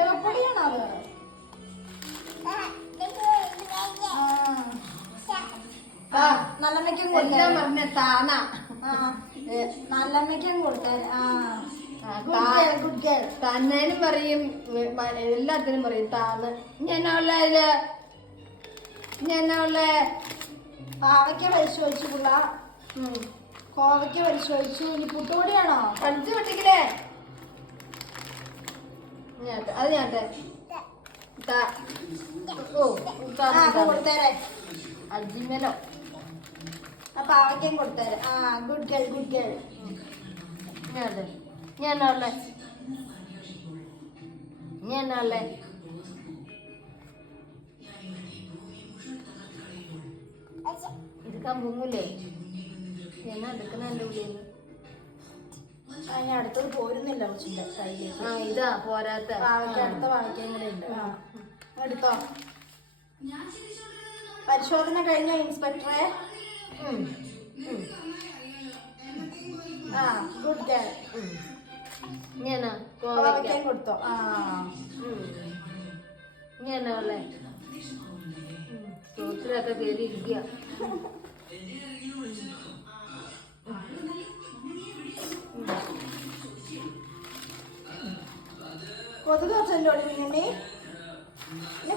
ജീരകപ്പൊടിയാണോ അത്? നല്ലെണ്ണയ്ക്കും കൊടുത്തേ താന. നല്ലെണ്ണയ്ക്കും കൊടുത്തേ. തന്നേനും പറയും, എല്ലാത്തിനും പറയും താന്ന്. ഞാനുള്ള പാവയ്ക്ക വലിച്ചു ഒഴിച്ചു പിള്ള. കോവയ്ക്ക വലിച്ചു ഒഴിച്ചു. ഇനി പുട്ടുപൊടിയാണോ? കളിച്ചു പൊട്ടിക്കലേ. അത് ഞാൻ കൊടുത്തേരെ. അജിമലോ ആ പാവയ്ക്കയും കൊടുത്തേരെ. Good girl, good girl. ഞാനല്ലേ എടുക്കാൻ പൊങ്ങൂലേ? എന്നാ എടുക്കുന്ന എന്റെ ഉള്ളിൽ അടുത്തത് പോരുന്നില്ല കൊച്ചിന്റെ കയ്യിലേക്ക്. ഇതാ പോരാത്ത അടുത്ത വാഴക്കയും കൂടെ ഉണ്ട്. എടുത്തോ. പരിശോധന കഴിഞ്ഞോ ഇൻസ്പെക്ടറെ? Good girl. കോവയ്ക്കയും കൊടുത്തോ. ഞാനല്ലേ സൂത്രൊക്കെ കയറി ഇരിക്കുക. കൊതുക് വെച്ചല്ലോടി പിന്നെ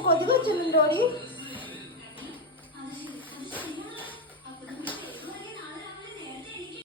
കൊതുക് വെച്ചിട്ടുണ്ടോടി?